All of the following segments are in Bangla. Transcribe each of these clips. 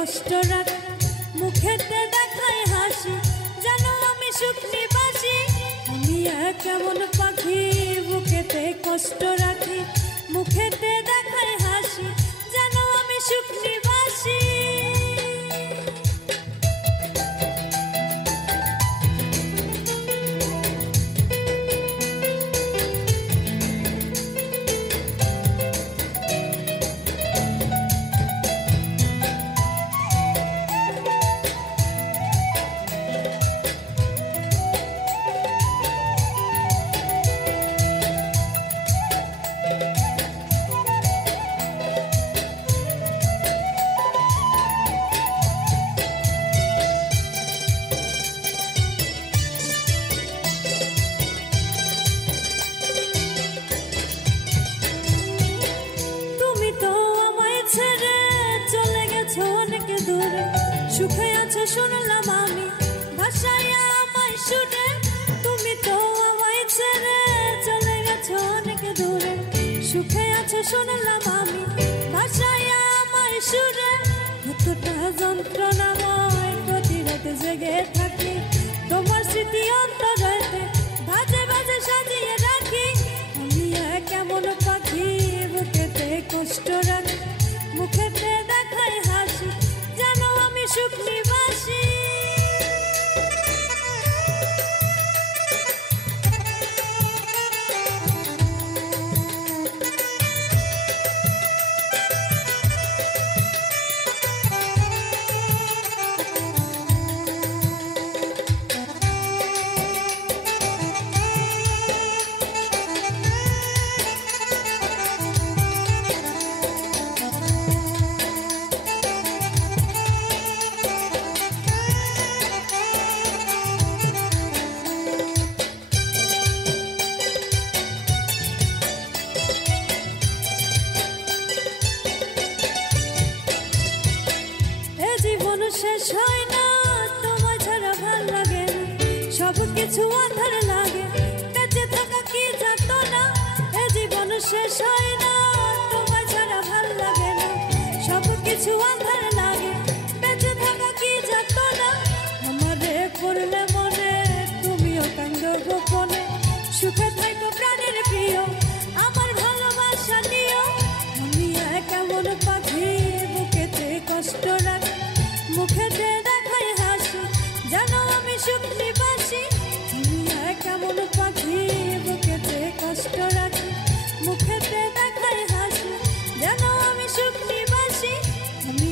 কষ্ট রাখি, মুখেতে দেখায় হাসি, জানো আমি সুখ নিবাসী। আমি কেমন পাখি, বুকেতে কষ্ট রাখি, মুখেতে দেখায় হাসি, জানো আমি সুখ নিবাসী। সুখে আছো শুনলাম আমি, ভাষায় আমায় শুনে, তুমি তো আমায় ছেড়ে চলে গেছো অনেক দূরে। সুখে আছো শুনলাম আমি, ভাষায় আমায় শুনে, কতটা যন্ত্রণাময় প্রতি রাতে জেগে থাকি, তোমার স্মৃতি অন্তরেতে ভাজে ভাজে সাজিয়ে রাখি। আমি কেমন পাখি, বুকেতে কষ্ট রাখি, মুখেতে দেখায় হাসি, জানো আমি সুখ নিবাসী। শেষ হয় না তোমায় ছাড়া ভাল লাগে না, সব কিছু আধার লাগে, বেঁচে থাকা কি যাত না। এ জীবন শেষ হয় না তোমায় ছাড়া ভাল লাগে না, সব কিছু আধার লাগে, বেঁচে থাকা কি যাত না। আমারে পড়লে মনে তুমিও কান্দ গোপনে, সুখে থাকো প্রাণের প্রিয়, আমার ভালোবাসা নিও। আমি কেমন পাখি, বুকেতে কষ্ট রাখি, মুখেতে দেখায় হাসি, জানো আমি সুখ নিবাসী। তুমি কেমন পাখি, বুকেতে কষ্ট রাখি, মুখেতে দেখায় হাসি, জানো আমি সুখ নিবাসী। আমি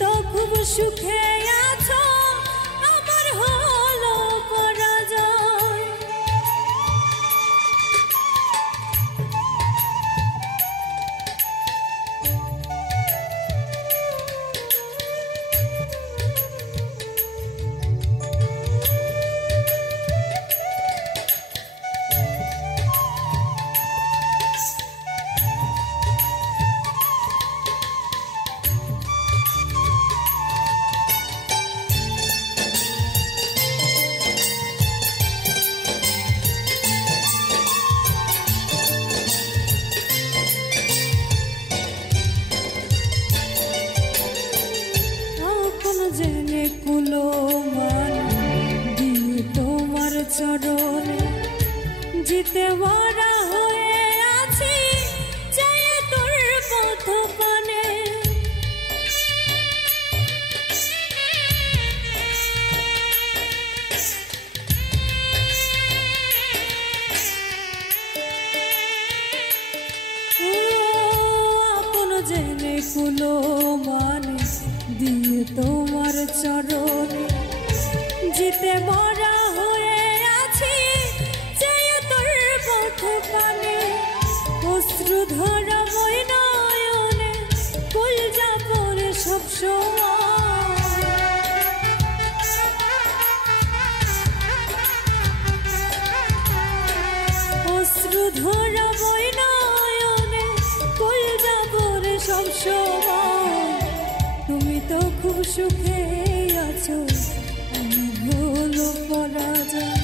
তো খুব সুখে আছো, আমার হলো পরাজয়। জেনে কুলো মন দিয়ে তোমার চরণে জিতে মরা হয়ে আছি, চাই তোর পথ পানে। আপন জেনে কুলো মানে দিয়ে তোমার চরণে জিতে মরা হয়ে আছি, চাই তোর পথ পানে। অশ্রু ধরা মই নয়নে কলজা পরে সব সময়, অশ্রু ধরা মই নয়নে কলজা পরে সব সময়। তুমি তো খুব সুখে আছো, আমার হলো পরাজয়।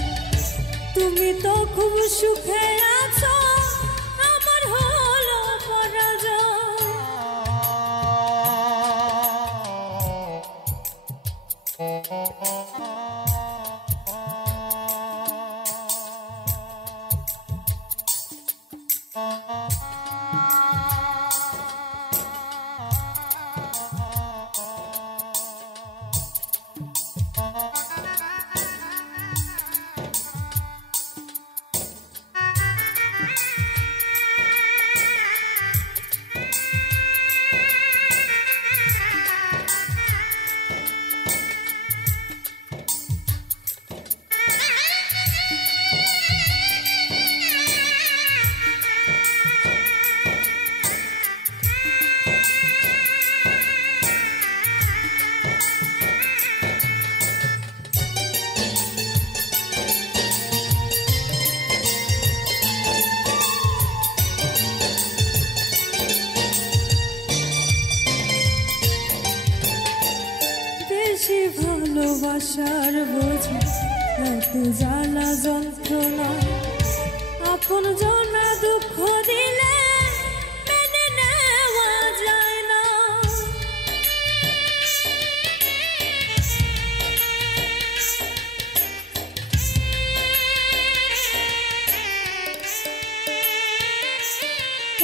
তুমি তো খুব সুখে আছো, আমার হলো পরাজয়। বেশি ভালোবাসার বোঝা এত জ্বালা যন্ত্রণা, আপন জনা দুঃখ দিলে মেনে নেওয়া যায় না।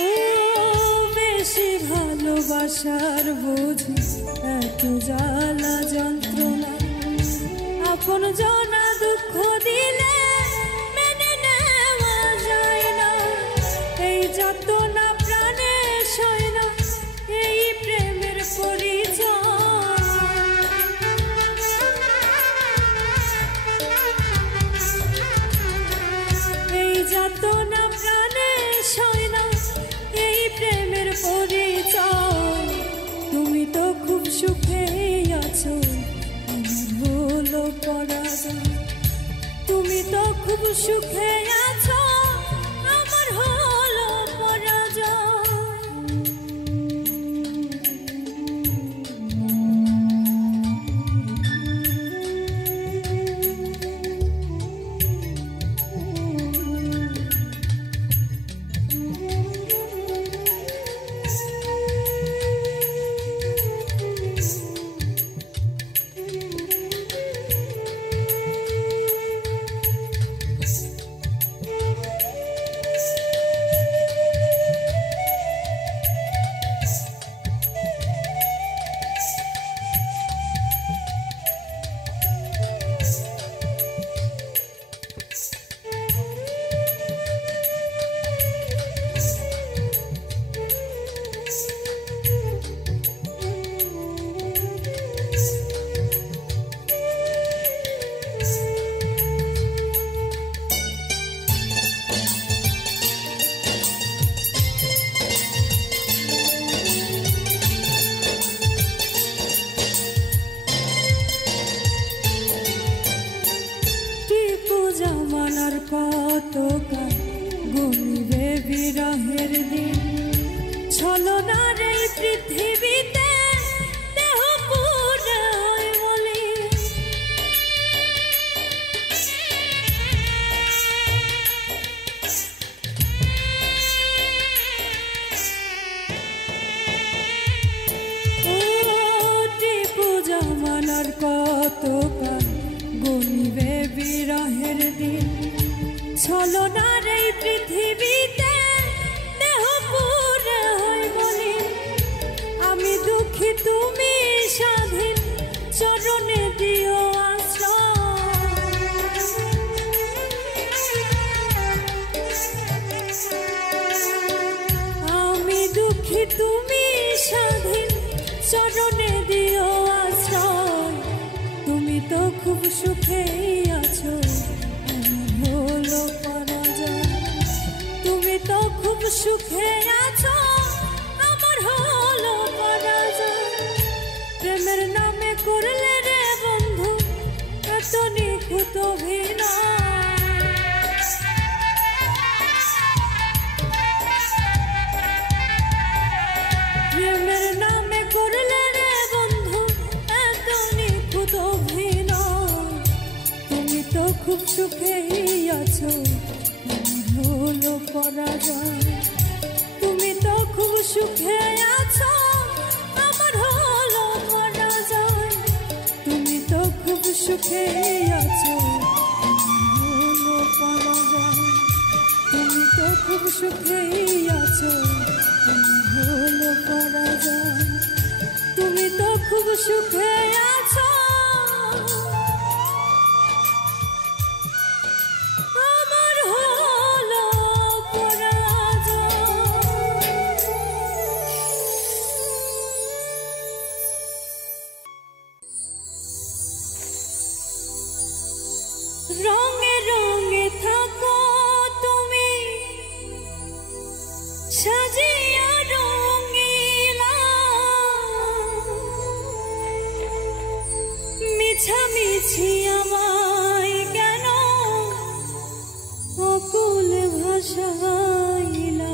ও বেশি ভালোবাসার বোঝা এত জ্বালা যন্ত্রণা, আপন জনা দুঃখ দিলে মেনে নেওয়া যায় না। এই যাতনা প্রাণে সয় না, এই প্রেমের পরিচয়। এই যাতনা প্রাণে সয় না, এই প্রেমের পরিচয়। তুমি তো খুব সুখে আছো, আমার হলো পরাজয়। তুমি তো খুব সুখে আছো, আমার হলো পরাজয়। কতকাল গুনবে বিরহের দিন ছলনার এই পৃথিবীতে দেহ পুরে বলি ও টিপু জামানার কতকাল গুনবে বিরহের দিন ছলনার এই পৃথিবীতে দেহ পুরে হয় বলি আমি দুঃখী তুমি স্বাধীন চরণে দিও আমি দুঃখী তুমি স্বাধীন চরণে দিও আশ্রয় তুমি তো খুব সুখেই আছো হলো পরাজয় তুমি তো খুব সুখে আছো আমার হলো পরাজয় প্রেমের নামে করলে রে বন্ধু এত নিখুঁত অভিনয় প্রেমের নামে করলে রে বন্ধু এত নিখুঁত অভিনয় তুমি তো খুব সুখেই আছো হলো পরাজয় তুমি তো খুব সুখে আছো আমার হলো পরাজয় তুমি তো খুব সুখেই আছো হলো পরাজয় তুমি তো খুব সুখেই আছো হলো পরাজয় তুমি তো খুব সুখে আছো আমার হলো পরাজয় রঙে রঙে থাকো তুমি সাজিয়া রঙিলা মিছামিছি আমায় কেন অকুল ভাষাইলা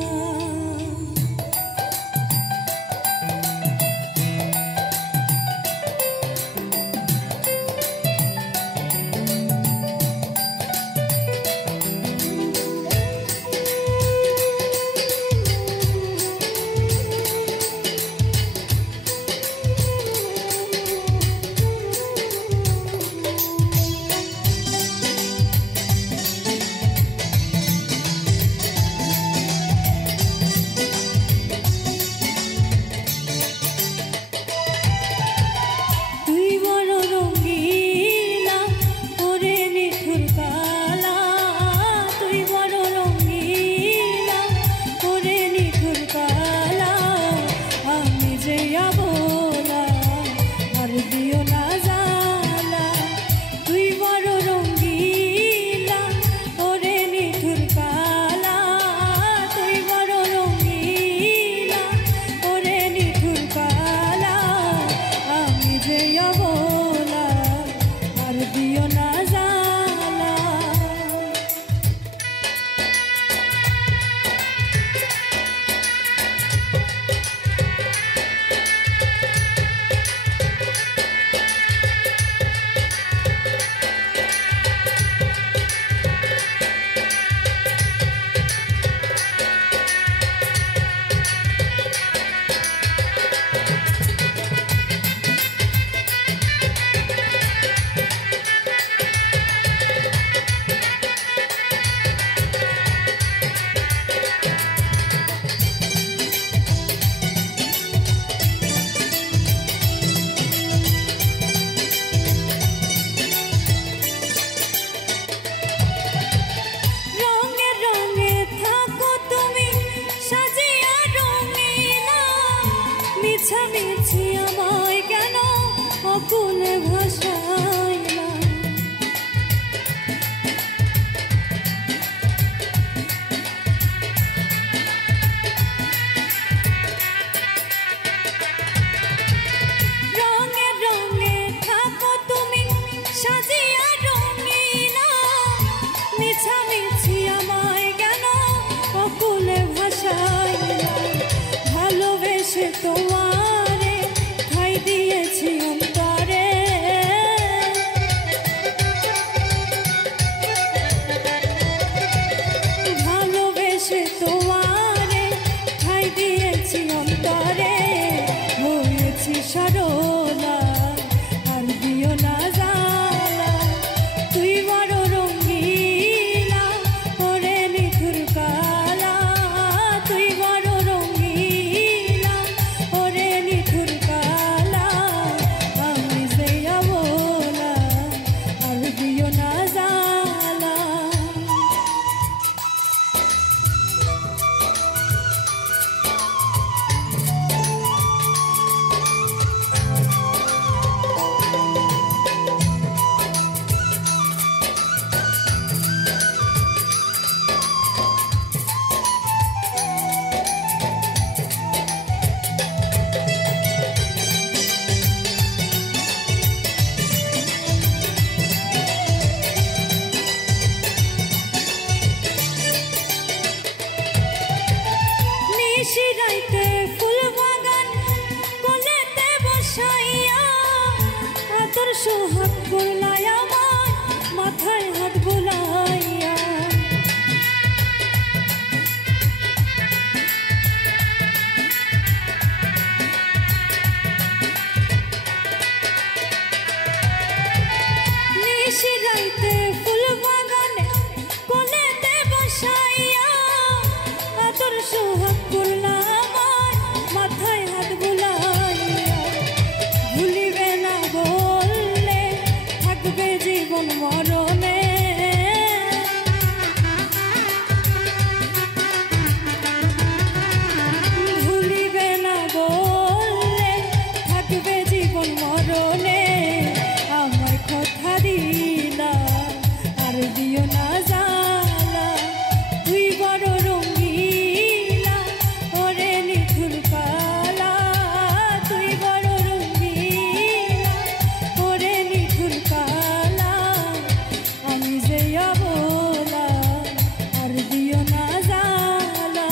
নিশিরাইতে ফুল বাগান কোলেতে বসাইয়া আদর সোহাগ করলাই আমার মাথায় হাত বুলাইয়া নিশিরাইতে ফুল বাগানে কোলেতে বসাইয়া আদর সোহাগ করলা আমার মাথায় হাত বুলাইয়া ভুলিবে না বললে থাকবে জীবন মরণে ভুলিবে না বললে থাকবে জীবন মরণে আমার কথা দিলা আর দিও না জালা তুই বড় রঙিলা ওরে নিঠুর কালা তুই বড় রঙিলা ওরে নিঠুর কালা আমি যে অবলা আর দিও না জালা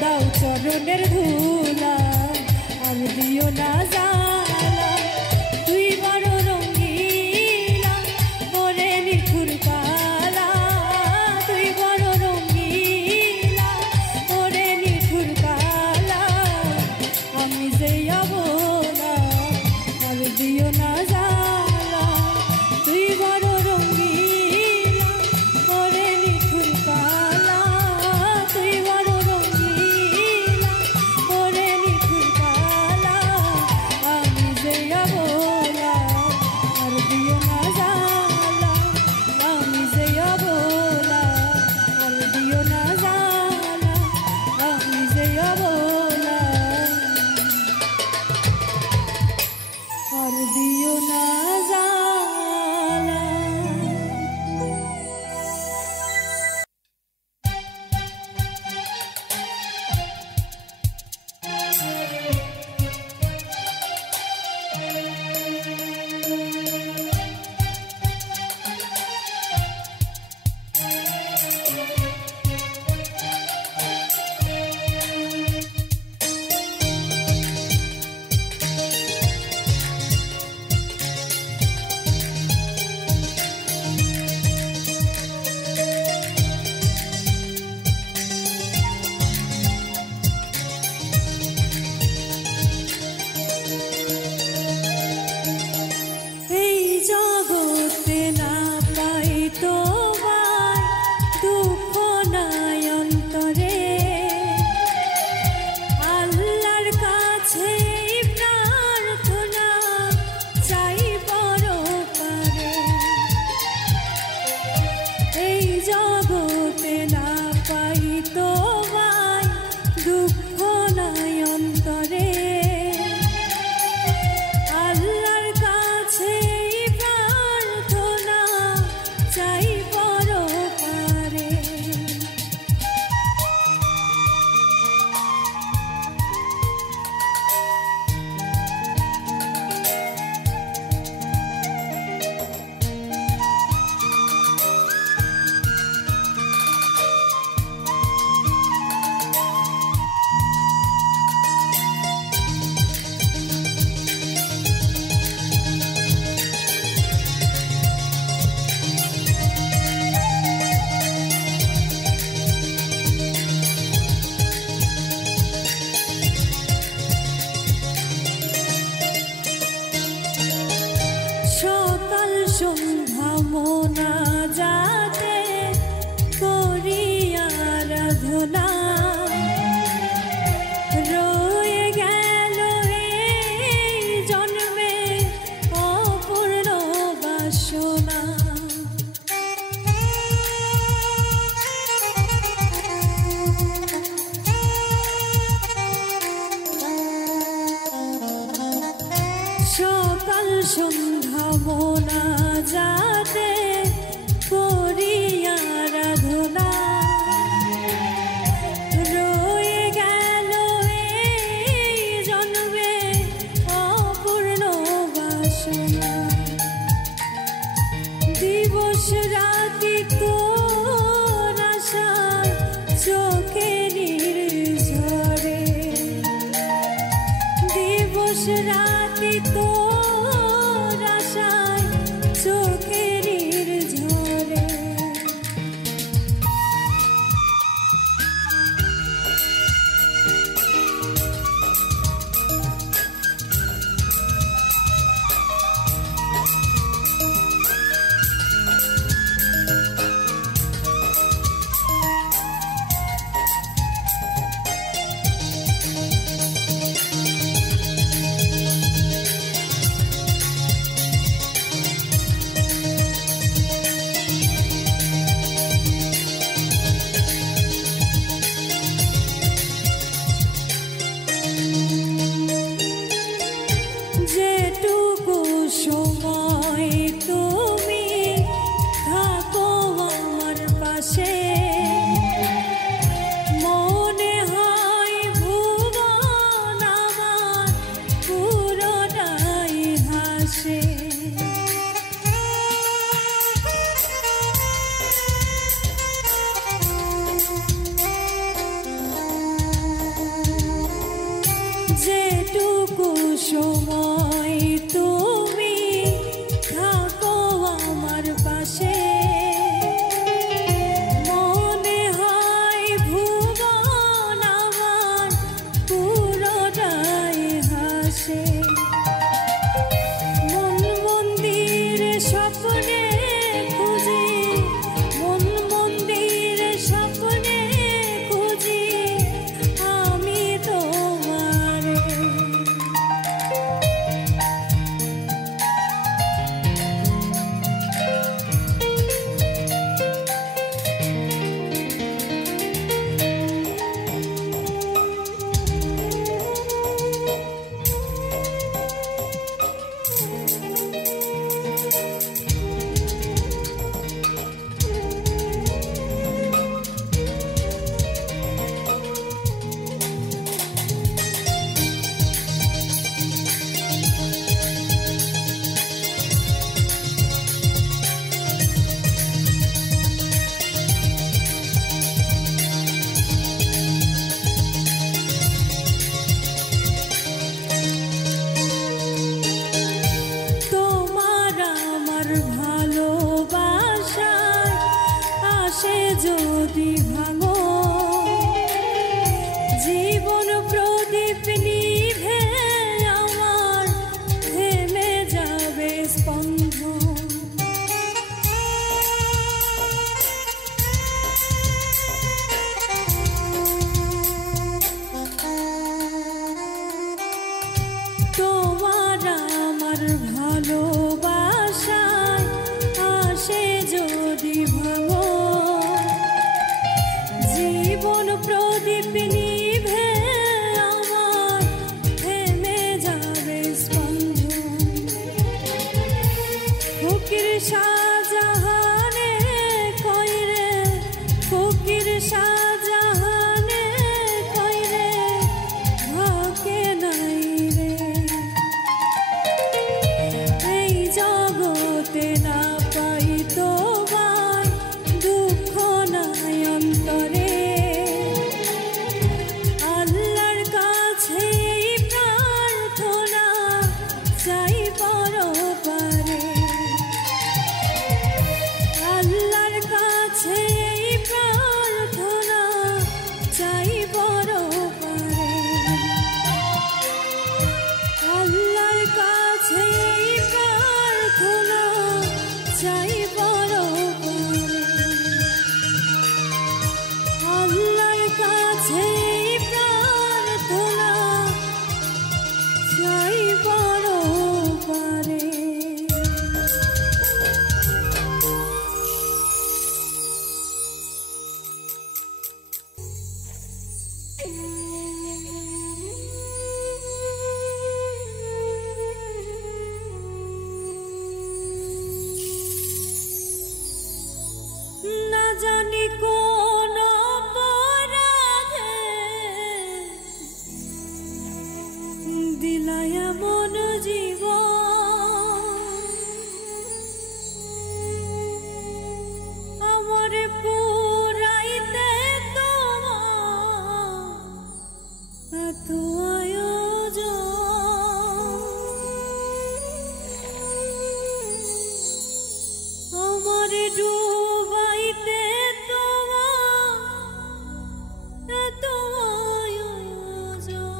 দাও চরণের ধুলা আর দিও না জালা তুই বড় রঙিলা ওরে নিঠুর কালা তুই বড় রঙিলা ওরে নিঠুর কালা আমি যে অবলা আর দিও না জালা তুই বড় রঙিলা ওরে নিঠুর কালা তুই বড় রঙিলা ওরে নিঠুর কালা আমি যে অবলা আর দিও না জালা আমি যে অবলা আর দিও না জালা আমি যে অবলা আর দিও না জালা সন্ধ্যা মোনাজাতে করি আরাধনা রয়ে গেল এই জন্মে অপূর্ণ বাসনা সকাল সন্ধ্যা মোনাজাতে করি আরাধনা রয়ে গেল এই জন্মে অপূর্ণ বাসনা দিবস রাতি তোর আশায় চোখে নির্ঝরে দিবস রাতি তোর আশায় চোখে নির্ঝরে যেটুকু সময় তুমি থাকো আমার পাশে মনে হয় ভুবন আমার পুরোটাই হাসে যেটুকু সময় তুমি থাকো আমার পাশে মনে হয় ভুবন আমার পুরোটাই হাসে মন মন্দিরে স্বপ্নে খুঁজি মন মন্দিরে স্বপ্নে খুঁজি আমি তোমারে ভালোবাসায় আসে যদি ভাঙো জীবন প্রদীপ নিভে আমার থেমে যাবে স্পন্দন তোমার আমার ভালোবাসায় আসে যদি ভাঙো জীবন প্রদীপ নিভে আমার থেমে যাবে স্পন্দন ফকির শাহজাহানে কইরে ফকির শাহজাহানে কইরে ভাকে নাই রে এই জগতে না পাই তোমার দুঃখ নাই অন্তরে আল্লাহর কাছে এই প্রার্থনা চাই পরপারে আমারে ডুবাইতে তোমার এত আয়োজন।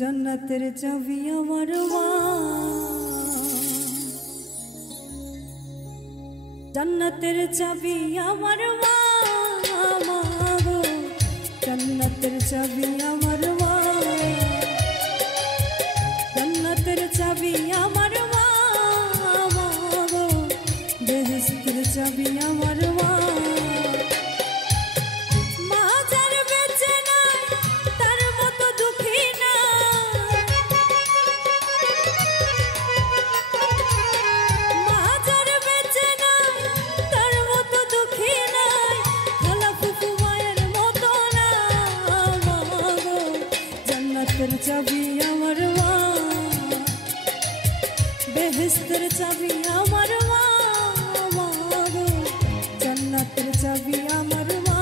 जन्नतेर चाबी आमार मा, जन्नतेर चाबी आमार मा गो, जन्नतेर चाबी आमार मा, जन्नतेर चाबी आमार मा गो, बेहेश्तेर चाबी आमार मा। जन्नतेर चाबी आमार मा, बेहेश्तेर चाबी आमार मा गो, जन्नतेर चाबी आमार मा।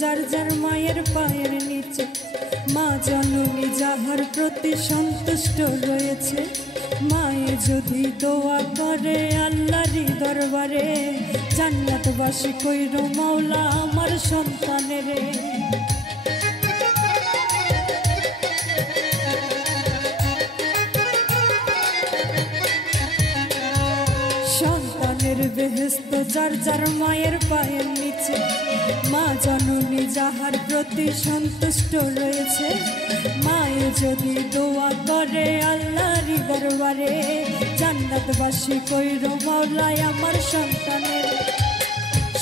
যার যার মায়ের পায়ের নিচে, মা জননী যাহার প্রতি সন্তুষ্ট রয়েছে। মায়ে যদি দোয়া করে আল্লাহরই দরবারে, জান্নাতবাসী কইরো মাওলা আমার সন্তানেরে। সন্তানের বেহেশত যার যার মায়ের পায়ের নিচে, মা জননী যাহার প্রতি সন্তুষ্ট রয়েছে। মায়ে যদি দোয়া করে আল্লাহরই দরবারে, জান্নাতবাসী কইরো মাওলা আমার সন্তানের।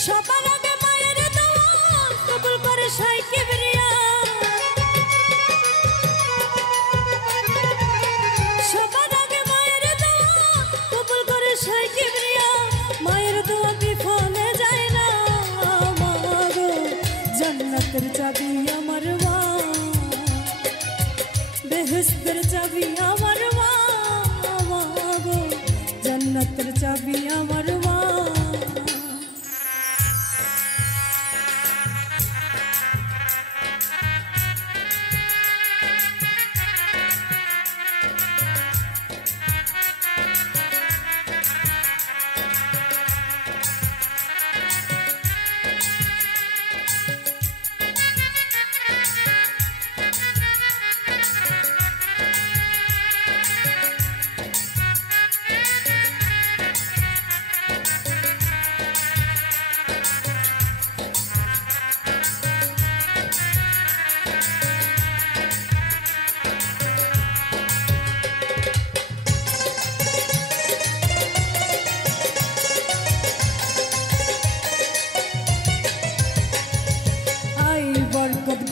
সবার আগে মায়ের দোয়া কবুল করে শাই কিবরিয়া, সবার আগে মায়ের দোয়া কবুল করে শাই কিবরিয়া। মায়ের দোয়া বিফলে যায় না মা গো, জান্নাতের চাবি আমার মা, বেহেশতের চাবি আমার মা গো, জান্নাতের চাবি আমার মা।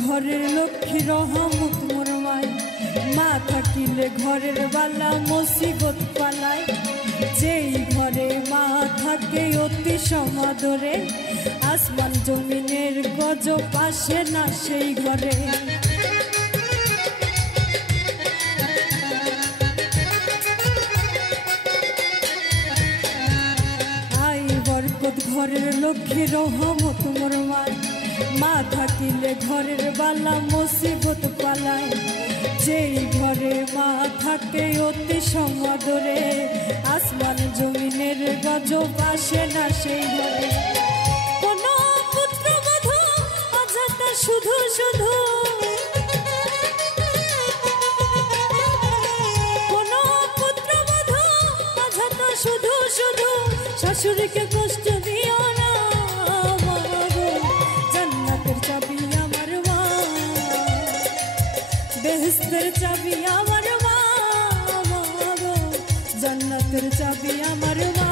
ঘরের লক্ষ্মী রহমত মোর মাই, মা থাকিলে ঘরের বালা মুসিবত পালায়। যেই ঘরে মা থাকে অতি সমাদরে, আসমান জমিনের গজব আসে না সেই ঘরে। আই বরকত ঘরের লক্ষ্মী রহমত মোর মাই, মা থাকিলে ঘরের বালা মুসিবত পালায়। যেই ঘরে মা থাকে অতি সমাদরে, আসমান জমিনের গজব আসে না সেই ঘরে। কোন পুত্রবধূ অযথা শুধু শুধু, কোন পুত্রবধূ অযথা শুধু শুধু শাশুড়িকে কষ্ট দিও না মা গো, জান্নাতের চাবি আমার মা, বেহেশতের চাবি আমার মা গো, জান্নাতের চাবি আমার মা।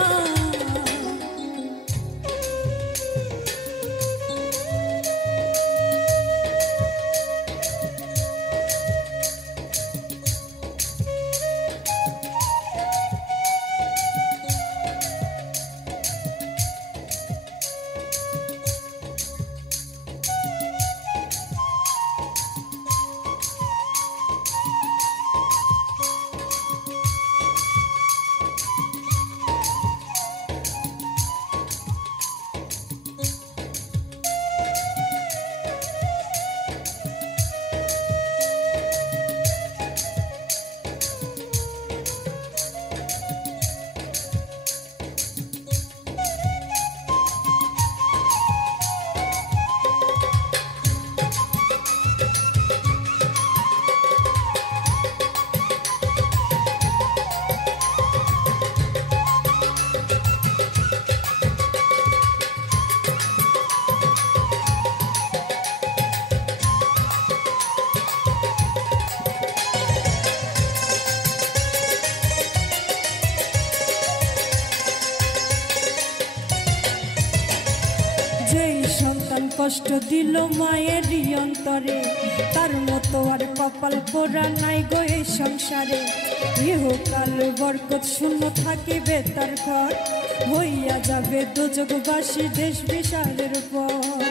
কষ্ট দিল মায়েরই অন্তরে, তার মতো আর কপাল পোড়া নাই গো এই সংসারে। ইহকাল বরকত শূন্য থাকিবে তার ঘর, হইয়া যাবে দোজগবাসী দেশ বিশালের পর।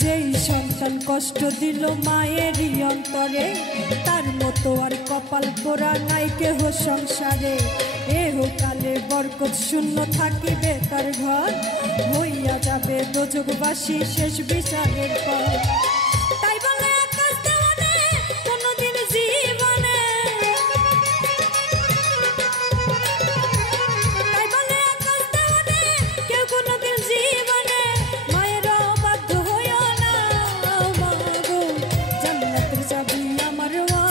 যেই সন্তান কষ্ট দিল মায়েরই অন্তরে, তার মতো আর কপাল পোড়া নাই কেহ সংসারে। এহ বরকত শূন্য থাকিবে তার ঘর, হইয়া যাবে দোজখবাসী শেষ বিচারের পর। তাই বলে আকাশ দেওয়ানে কোনদিন জীবনে, তাই বলে আকাশ দেওয়ানে কেউ কোনদিন জীবনে মায়ের বাধ্য হইও না। মাগো জান্নাতের চাবি আমার মা,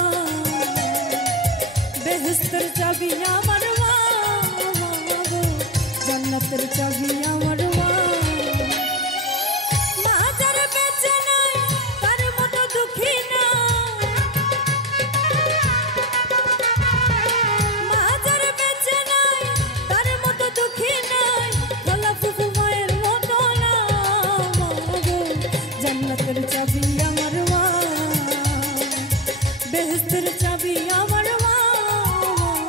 বেহেশতের চাবি আমার মা, মাগো জান্নাতের চাবি আমার মা। মা যার বেঁচে নাই তার মতো দুঃখী না, মা যার বেঁচে নাই তার মতো দুঃখী নাই, খালা ফুফু মায়ের মতো না। মাগো জান্নাতের চাবি আমার মা, বেহেশতের চাবি আমার মা,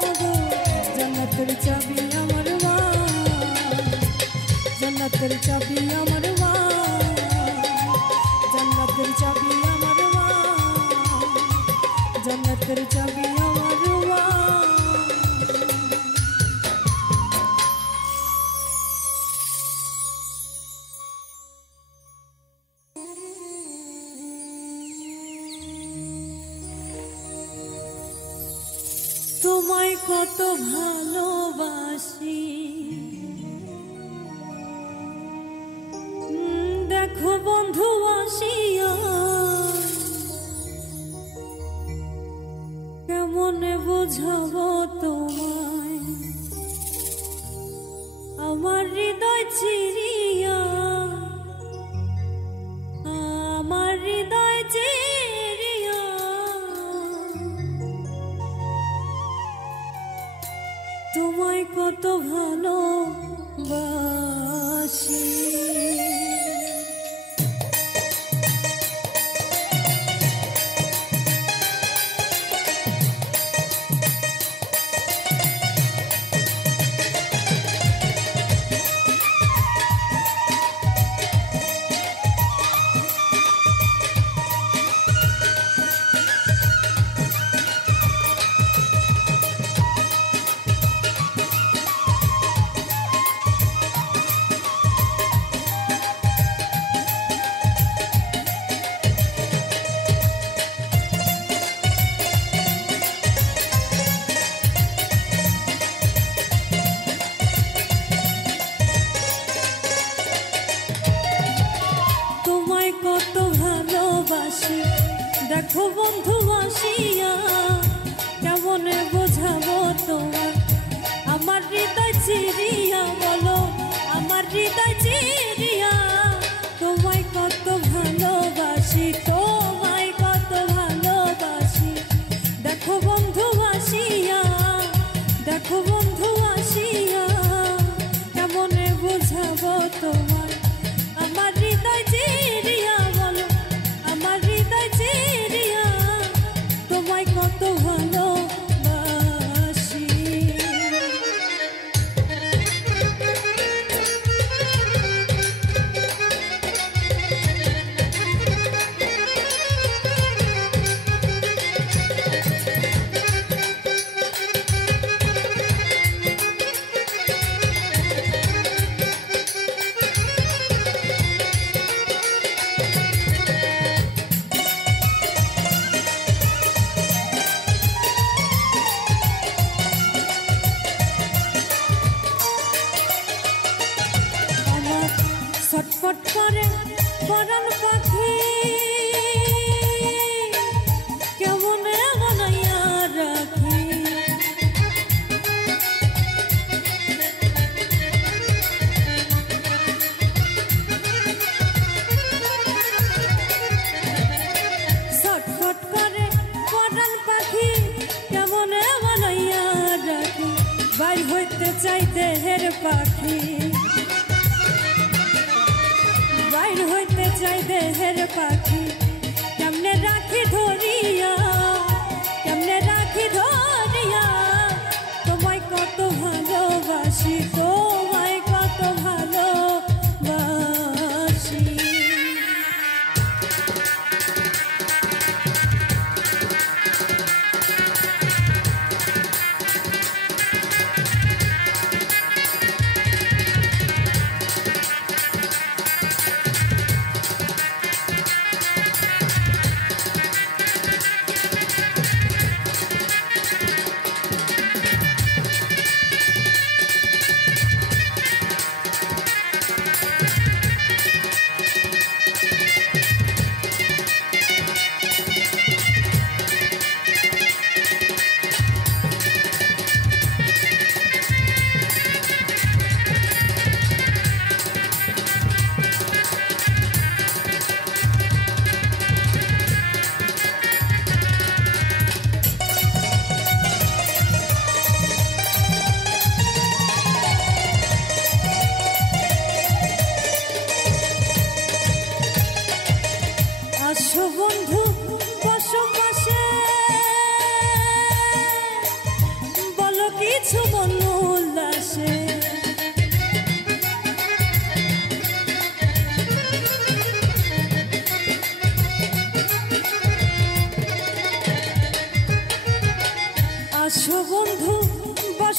মাগো জান্নাতের চাবি আমার মা, জান্নাতের চাবি আমার মা, জান্নাতের চাবি আমার মা, জান্নাতের চাবি আমার মা। তোমায় কত ভালোবাসি দেখো বন্ধু আসিয়া, কেমনে বোঝাবো তোমায় আমার হৃদয় চিরিয়া, আমার হৃদয় চিরিয়া। তোমায় কত ভালোবাসি। কত ভালোবাসি দেখো বন্ধু আসিয়া, কেমনে বোঝাবো তোমার আমার হৃদয় চিরিয়া, বলো আমার হৃদয় চিরিয়া। তোমায় কত ভালোবাসি, তোমায় কত ভালোবাসি দেখো বন্ধু আসিয়া, দেখো বন্ধু আসিয়া, কেমনে বোঝাবো তোমার আমার হৃদয় চিরিয়া, বলো আমার হৃদয় চিরিয়া। তোমায় কত ভালোবাসি। ছটফট করে পরাণ পাখি, কেমনে বানাইয়া রাখি। ছটফট করে পরাণ পাখি, কেমনে বানাইয়া রাখি। বাইর হইতে চাই দেহের পাখি, বাইর হইতে চাই দেহের পাখি। কেমনে রাখি ধরিয়া, কেমনে রাখি ধরিয়া। তোমায় কত ভালোবাসি, তোমায় কত ভালোবাসি।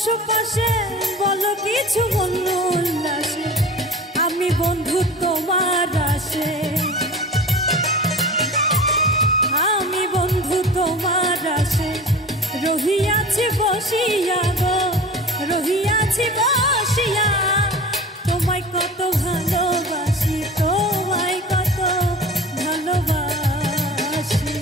বসো পাশে বলো কিছু মন উল্লাসে আমি বন্ধু তোমার আসে আমি বন্ধু তোমার আসে রহিয়াছি বসিয়া গো রহিয়াছি বসিয়া তোমায় কত ভালোবাসি তোমায় কত ভালোবাসি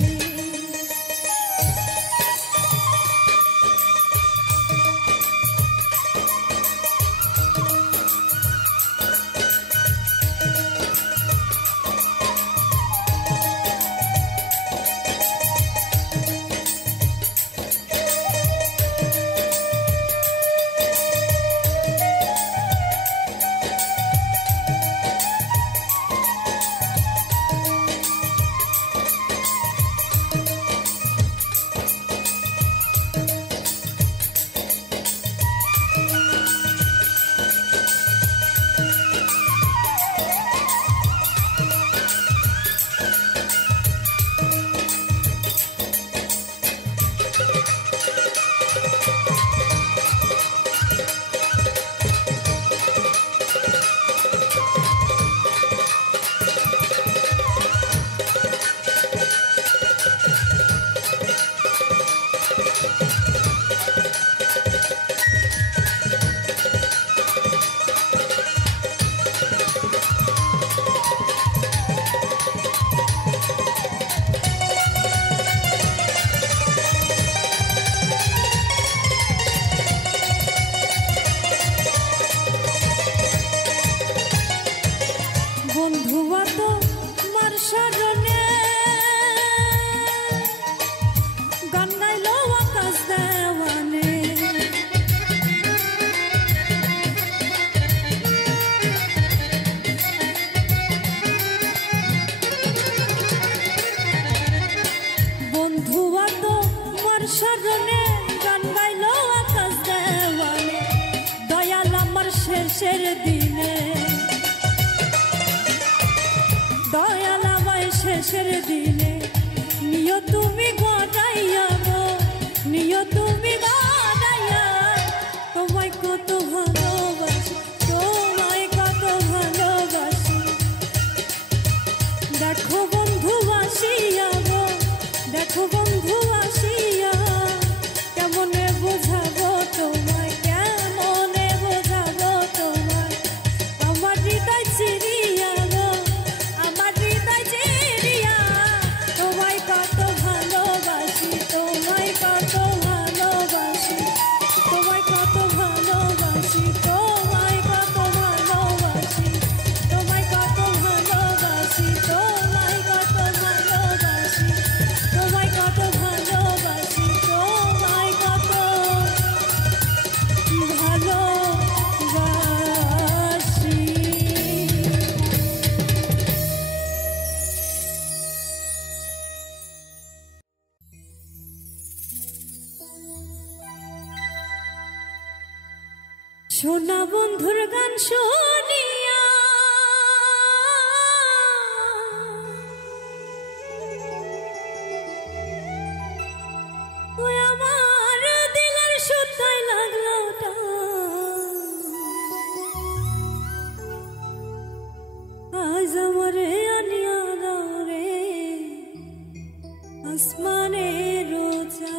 বন্ধুয়া তোমার শরণে গান গাইলো আকাশ দেওয়ানে বন্ধুয়া তোমার শরণে গান গাইলো আকাশ দেওয়ানে দয়াল আমার শেষের দিনে দয়াল আমায় শেষের দিনে নিও তুমি গড়াইয়া গো নিও তুমি গড়াইয়া তোমায় কত ভালোবাসি তোমায় কত ভালোবাসি দেখো বন্ধু আসিয়া গো দেখো বন্ধু আসিয়া কেমনে বোঝাবো তোমায় কেমনে বোঝাবো তোমায় আমার হৃদয় চিরিয়া গো আমার হৃদয় চিরিয়া তোমায় কত ভালোবাসি তোমায় কত ভালোবাসি তোমায় কত ভালোবাসি তোমায় কত ভালোবাসি তোমায় কত ভালোবাসি তোমায় কত ভালোবাসি তোমায় কত ভালোবাসি তোমায় কত ভালোবাসি। সোনা বন্ধুর গান শুনিয়া ওই আমার দিলের সুতায় লাগলো আজ আমারে আনিয়া দাও রে আসমানের রোজা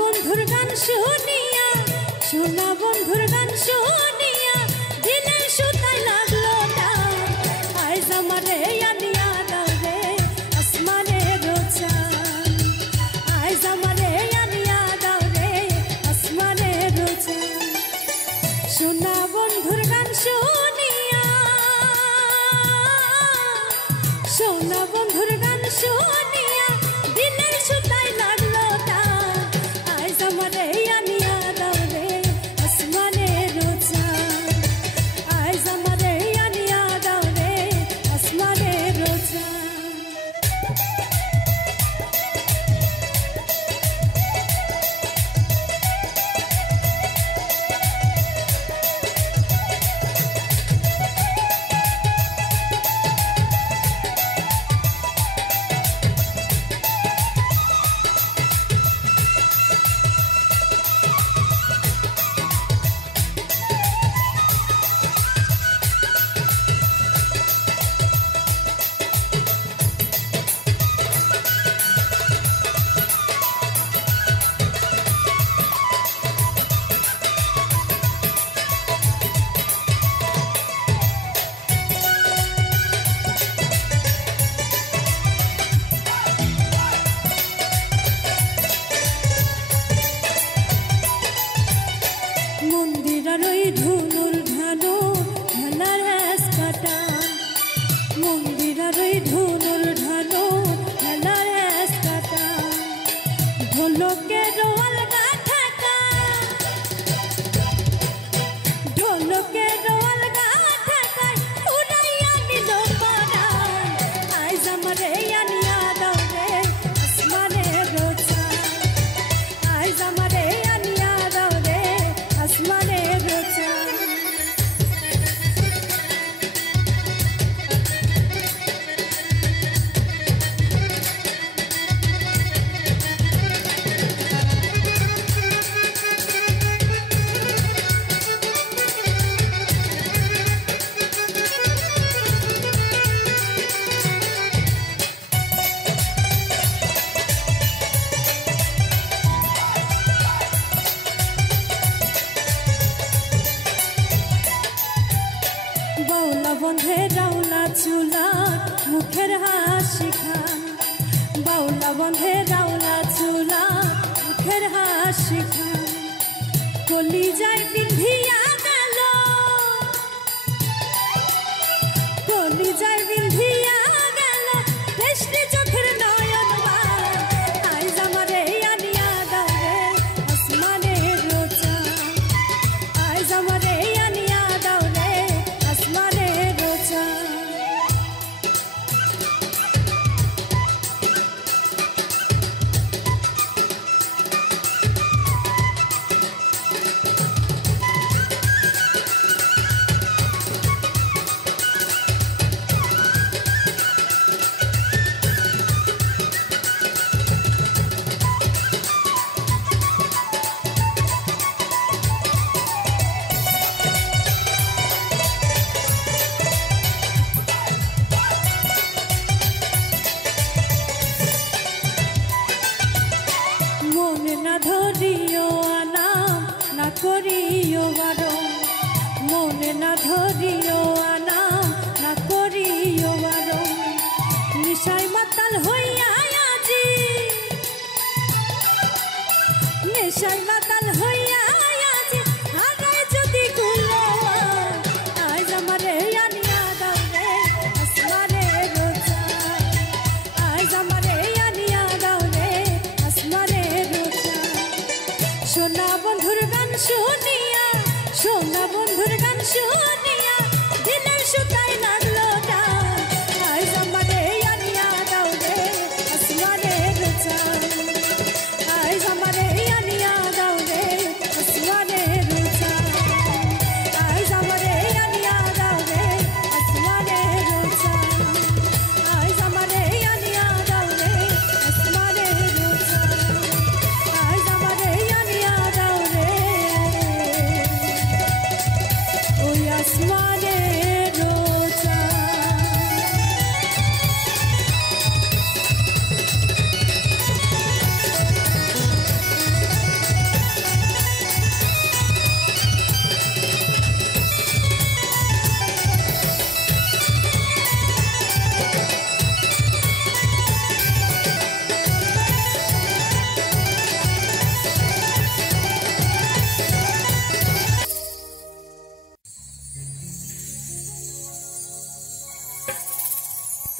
বন্ধুর গান শুনিয়া সোনা বন্ধুর গান শুনিয়া দিলের সুতায় লাগলো টান আজ আমারে আনিয়া দাও রে আসমানের চাঁদ আজ আমারে আনিয়া দাও রে আসমানের চাঁদ সোনা বন্ধুর গান শুনিয়া সোনা বন্ধুর গান শুনিয়া দিলের সুতায় লাগলো ধুনুর ধানো ঢালার কাটা মন্দিরার ওই ধুনুর ধানো ঢালার কাটা ঢোলকের আলগা ঠাকা ঢোলকের আলগা ঠাকায় উড়াইয়া নিল পারা আইজ আমারে আনিয়া দাও রে আসমানের রোজা আইজ আমারে আনিয়া দাও রে আসমানের রোজা বাউলা বন্ধে রাউলা চুলা মুখের হাসি খান বাউলা বন্ধে রাউলা চুলা মুখের হাসি খান কলি যায় বিন্ধিয়া গেল কলি যায় বিন্ধিয়া গেল দেশটি চোখের নয়ন আইজ আমারে আনিয়া দাও রে আসমানের রোজা আইজ আমারে আনিয়া দাও রে আসমানের রোজা মনে না ধরিও আনাম না করিও বারণ মনে না ধরিও আনাম না করিও বারণ নিশায় মাতাল হইয়া আজি নেশায় মাতাল হইয়া আজি হারায় যদি গুলো আইজ আমারে আনিয়া দাও রে আসমানের রোজা আইজ আমারে আনিয়া দাও রে আসমানের রোজা সোনা বন্ধুর গান শুনিয়া সোনা বন্ধুর গান শুনিয়া দিনের সুতায় লাগলো না আইজ আমারে আনিয়া দাও রে আসমানের রোজা আইজ আমারে আনিয়া দাও রে আসমানের রোজা আইজ আমারে আনিয়া দাও রে আসমানের রোজা আইজ আমারে আনিয়া দাও রে আসমানের রোজা আইজ আমারে আনিয়া দাও রে ওই আসমানের রোজা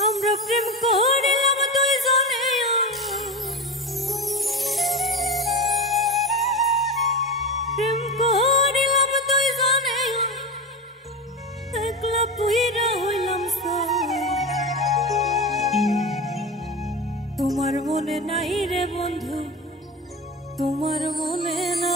আমরা প্রেম করিলাম দুইজনে প্রেম করিলাম দুইজনে একলা পুইরা হইলাম তোমার মনে নাই রে বন্ধু তোমার মনে না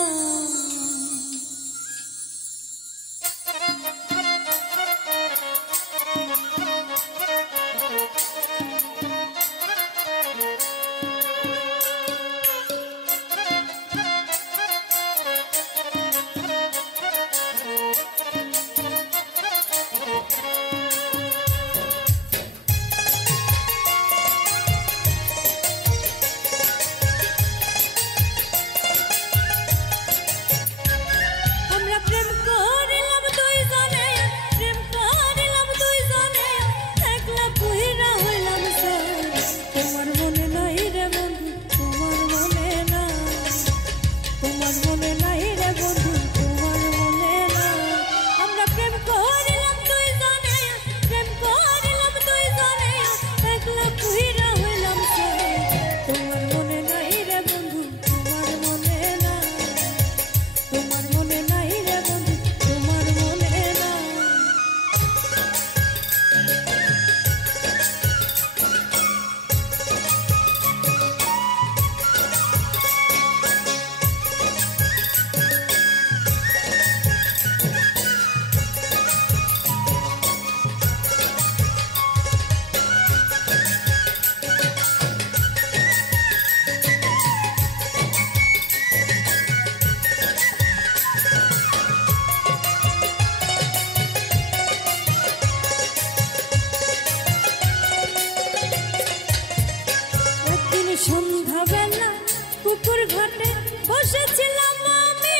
ঘাটে বসেছিলাম আমি,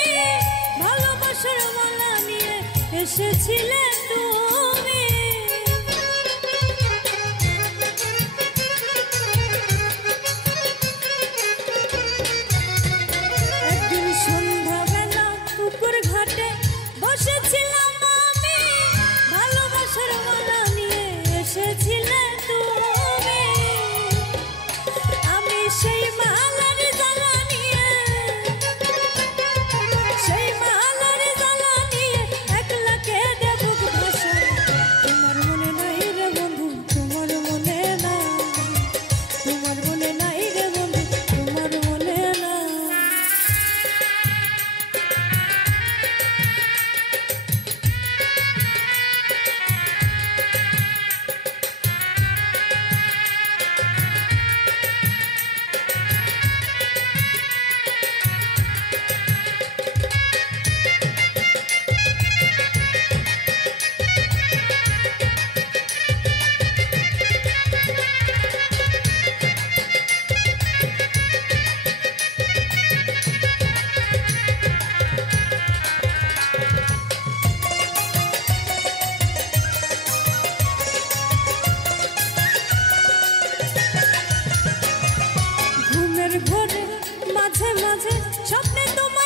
ভালোবাসার মালা নিয়ে এসেছিলে তুমি। একদিন সন্ধ্যাবেলা পুকুর ঘাটে বসেছিলাম আমি, ভালোবাসার মালা নিয়ে এসেছিলে তুমি। আমি সেই মালার জ্বালা নিয়ে, সেই মালার জ্বালা নিয়ে একলা কেঁদে বুক ভাসাই। তোমার মনে নাই রে বন্ধু, তোমার মনে নাই, তোমার মনে নাই রে বন্ধু, তোমার মনে নাই। ঘুমের ঘোরে মাঝে মাঝে স্বপ্নে তোমার